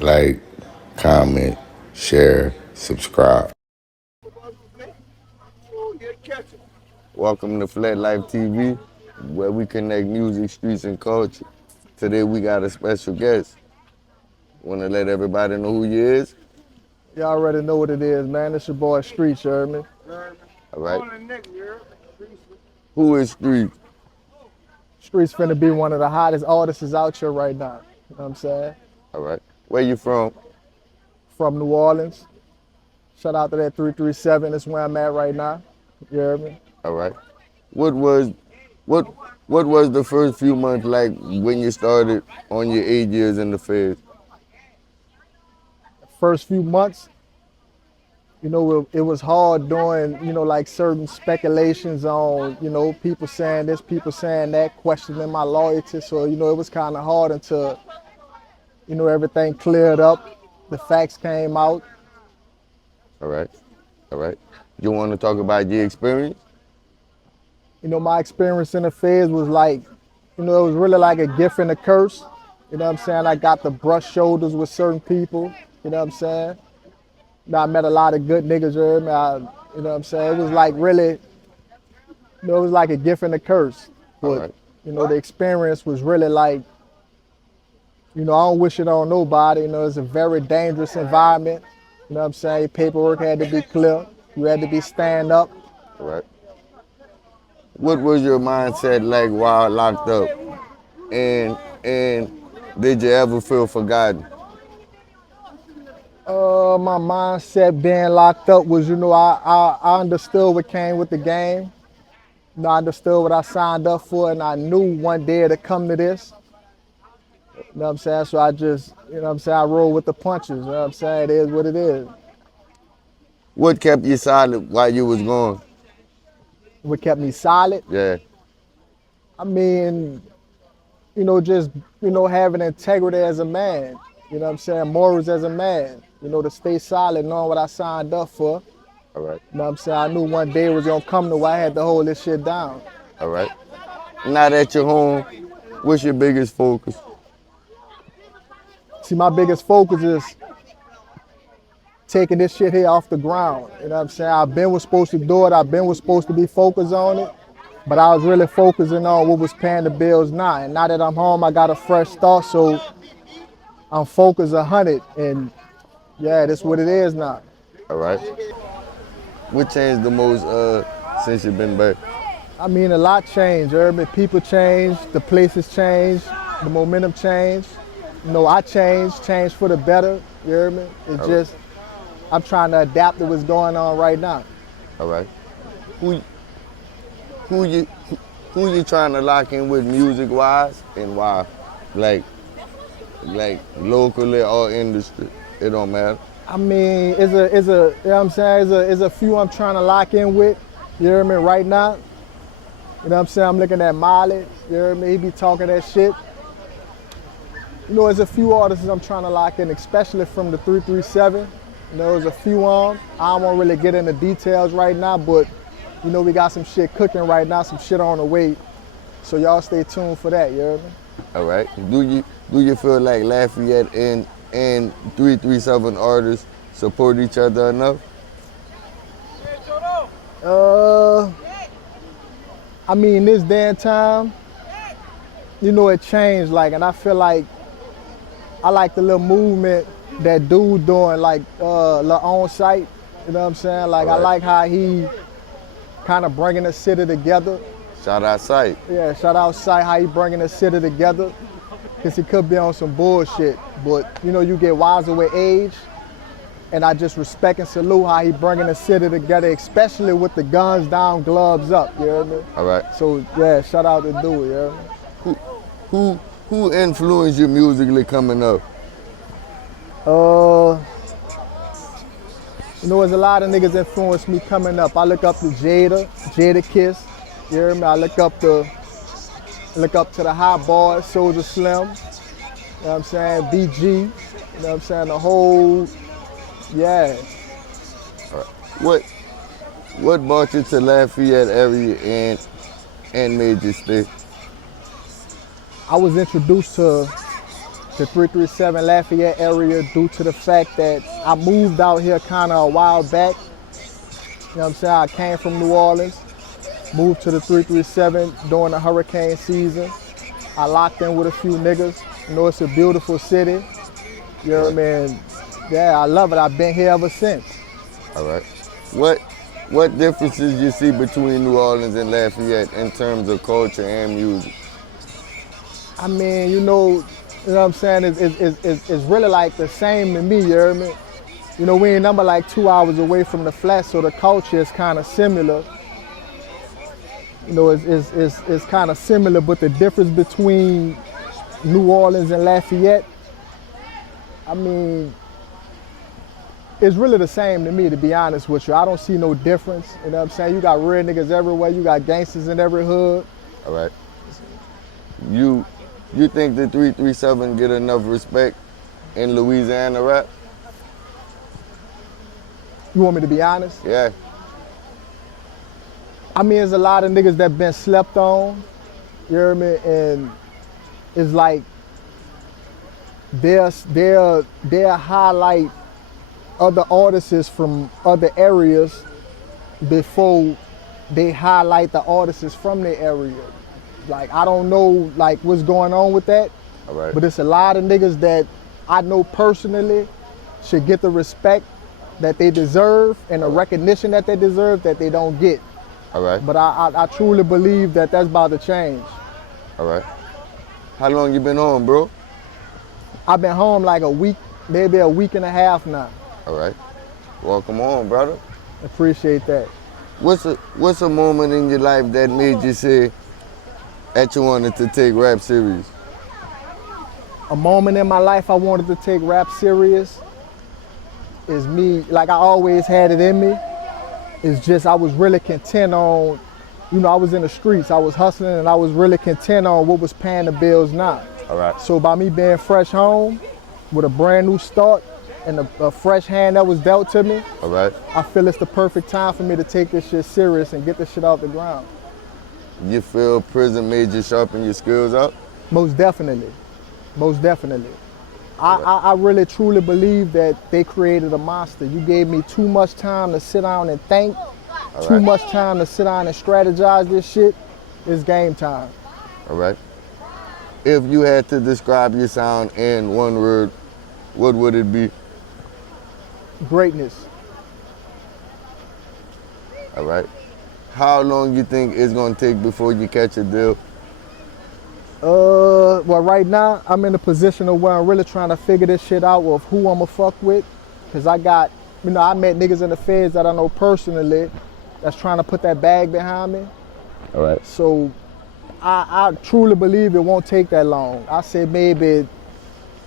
like, comment, share, subscribe. Welcome to Flat Life TV, where we connect music, streets, and culture. Today we got a special guest. Want to let everybody know who you is? Y'all already know what it is, man. It's your boy Streetz, you heard me? All right. Who is Streetz? Streetz finna be one of the hottest artists out here right now. You know what I'm saying? All right. Where you from? From New Orleans. Shout out to that 337. That's where I'm at right now. You heard me? All right. What was the first few months like when you started on your 8 years in the Feds? First few months, it was hard doing, like certain speculations on, people saying this, people saying that, questioning my loyalty. So, it was kind of hard until, everything cleared up, the facts came out. All right. All right. You want to talk about your experience? My experience in the Feds was like, it was really like a gift and a curse. You know what I'm saying? I got to brush shoulders with certain people. You know what I'm saying? I met a lot of good niggas, you heard me? You know what I'm saying? It was like really, it was like a gift and a curse. But, Right. The experience was really like, I don't wish it on nobody. It's a very dangerous environment. You know what I'm saying? Your paperwork had to be clear. You had to be stand up. All right. What was your mindset like while locked up? And did you ever feel forgotten? My mindset being locked up was, I understood what came with the game. I understood what I signed up for, and I knew one day to come to this. You know what I'm saying? So I just, I roll with the punches. You know what I'm saying? It is what it is. What kept you silent while you was gone? What kept me solid? Yeah. I mean, just, having integrity as a man. You know what I'm saying? Morals as a man. To stay solid, knowing what I signed up for. All right. You know what I'm saying? I knew one day it was gonna come to where I had to hold this shit down. All right. Now that you're home, what's your biggest focus? See, my biggest focus is taking this shit here off the ground. You know what I'm saying? I've been was supposed to do it. I've been was supposed to be focused on it. But I was really focusing on what was paying the bills now. And now that I'm home, I got a fresh start. So I'm focused 100. And yeah, that's what it is now. All right. What changed the most since you've been back? I mean, a lot changed, urban people changed, the places changed, the momentum changed. I changed for the better, you hear me? It's just, I'm trying to adapt to what's going on right now. All right. Who you trying to lock in with music wise and why? Like locally or industry? It don't matter. I mean, you know what I'm saying? It's a few I'm trying to lock in with, you hear me, right now. You know what I'm saying? I'm looking at Miley, you hear me? He be talking that shit. There's a few artists I'm trying to lock in, especially from the 337. There's a few on. I don't want to really get into details right now, but we got some shit cooking right now, some shit on the way. So y'all stay tuned for that, you hear me? All right. Do you feel like Lafayette and 337 artists support each other enough? I mean, this day and time, it changed, and I feel like I like the little movement that dude doing, little on site. You know what I'm saying? I like how he kind of bringing the city together. Shout out Sight. Yeah, shout out Sight, how he bringing the city together. Because he could be on some bullshit. But, you get wiser with age. And I just respect and salute how he bringing the city together, especially with the guns down, gloves up, you hear me? All right. So, yeah, shout out to dude, you hear me? Who influenced you musically coming up? There's a lot of niggas influenced me coming up. I look up to Jada Kiss, you hear me? I look up to the Hot Boys, Soulja Slim, you know what I'm saying? BG, you know what I'm saying? The whole, yeah. All right. What brought you to Lafayette area and made you stay? I was introduced to the 337 Lafayette area due to the fact that I moved out here kind of a while back. You know what I'm saying? I came from New Orleans, moved to the 337 during the hurricane season. I locked in with a few niggas. You know, it's a beautiful city. You know what I mean? Yeah, I love it. I've been here ever since. All right. What differences you see between New Orleans and Lafayette in terms of culture and music? I mean, you know what I'm saying? It's really like the same to me, you hear me? You know, we ain't number like 2 hours away from the flat, so the culture is kind of similar. You know, it's kind of similar, but the difference between New Orleans and Lafayette, I mean, it's really the same to me, to be honest with you. I don't see no difference. You know what I'm saying? You got real niggas everywhere. You got gangsters in every hood. All right. You think the 337 get enough respect in Louisiana rap? You want me to be honest? Yeah. I mean, there's a lot of niggas that been slept on. You hear me? And it's like they'll highlight other artists from other areas before they highlight the artists from their area. Like, I don't know like what's going on with that. All right. But it's a lot of niggas that I know personally should get the respect that they deserve and the recognition that they deserve that they don't get. All right. But I truly believe that that's about to change. All right. How long you been home, bro? I've been home like a week, maybe a week and a half now. All right. Welcome home, brother. Appreciate that. What's a moment in your life that made you say that you wanted to take rap serious? A moment in my life I wanted to take rap serious is me, like I always had it in me. It's just I was really content on, you know, I was in the streets, I was hustling, and I was really content on what was paying the bills now. All right. So by me being fresh home with a brand new start and a fresh hand that was dealt to me, All right. I feel it's the perfect time for me to take this shit serious and get this shit off the ground. You feel prison made you sharpen your skills up? Most definitely. Most definitely. I really truly believe that they created a monster. You gave me too much time to sit down and think, too much time to sit down and strategize this shit. It's game time. All right. If you had to describe your sound in one word, what would it be? Greatness. All right. How long you think it's gonna take before you catch a deal? Well, right now, I'm in a position of where I'm really trying to figure this shit out of who I'ma fuck with. Cause I got, you know, I met niggas in the feds that I know personally that's trying to put that bag behind me. All right. So I truly believe it won't take that long. I say maybe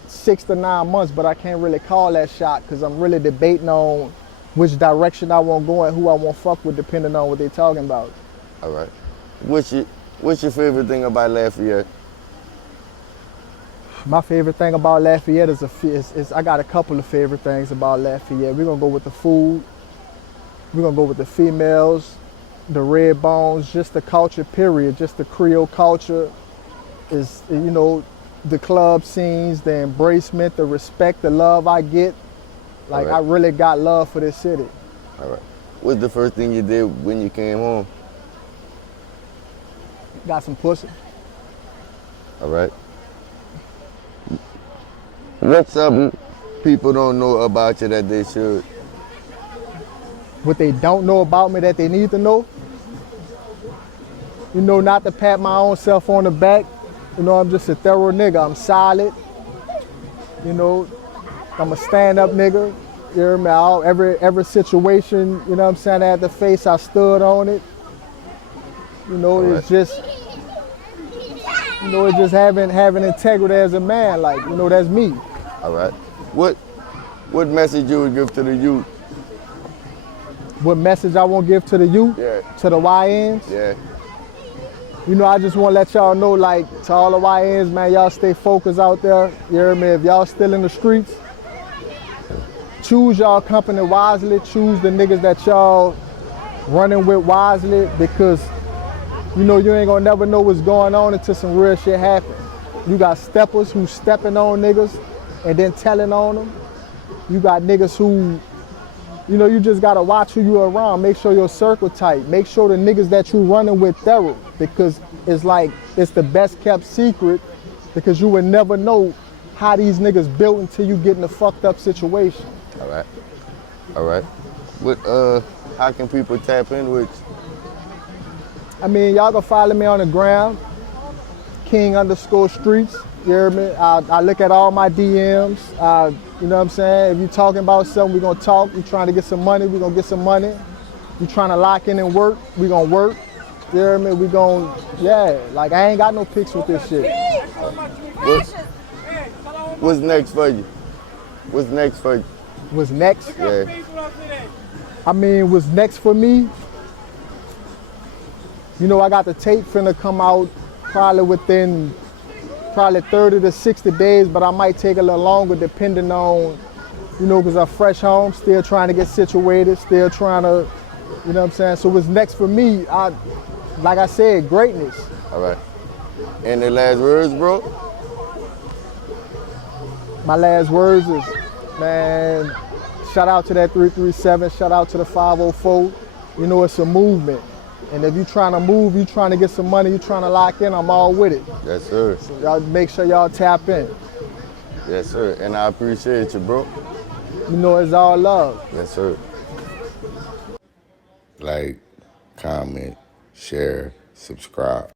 6 to 9 months, but I can't really call that shot because I'm really debating on which direction I want to go and who I want to fuck with depending on what they're talking about. All right. What's your favorite thing about Lafayette? My favorite thing about Lafayette is I got a couple of favorite things about Lafayette. We're going to go with the food. We're going to go with the females, the red bones, just the culture, period. Just the Creole culture is, you know, the club scenes, the embracement, the respect, the love I get. Like, All right. I really got love for this city. All right. What's the first thing you did when you came home? Got some pussy. All right. What's something people don't know about you that they should? What they don't know about me that they need to know. You know, not to pat my own self on the back. You know, I'm just a thorough nigga. I'm solid. You know, I'm a stand-up nigga. You hear me? Every situation, you know what I'm saying, I had to face, I stood on it. You know, All it's just, you know, it's just having integrity as a man. Like, you know, that's me. All right. What message you would give to the youth? What message I want to give to the youth? Yeah. To the YNs? Yeah. You know, I just want to let y'all know, like, to all the YNs, man, y'all stay focused out there. You hear me? If y'all still in the streets, choose y'all company wisely. Choose the niggas that y'all running with wisely, because, you know, you ain't gonna never know what's going on until some real shit happens. You got steppers who stepping on niggas and then telling on them. You got niggas who, you know, you just gotta watch who you around. Make sure your circle tight. Make sure the niggas that you running with thorough, because it's like, it's the best kept secret, because you would never know how these niggas built until you get in a fucked up situation. All right. All right. What, how can people tap in with you? I mean, y'all can follow me on the ground, King_Streetz. You hear me? I look at all my DMs. You know what I'm saying? If you're talking about something, we're gonna talk. You trying to get some money, we're gonna get some money. You trying to lock in and work, we gonna work. You hear me? We gonna, yeah. Like, I ain't got no pics with this shit. What's next for you? What's next for you? What's next? Yeah. I mean, what's next for me? You know, I got the tape finna come out probably within 30 to 60 days, but I might take a little longer depending on, you know, because I'm fresh home, still trying to get situated, still trying to, you know what I'm saying? So what's next for me, like I said, greatness. All right. Any last words, bro? My last words is, man, shout out to that 337, shout out to the 504. You know, it's a movement. And if you're trying to move, you're trying to get some money, you're trying to lock in, I'm all with it. Yes, sir. So y'all make sure y'all tap in. Yes, sir. And I appreciate you, bro. You know, it's all love. Yes, sir. Like, comment, share, subscribe.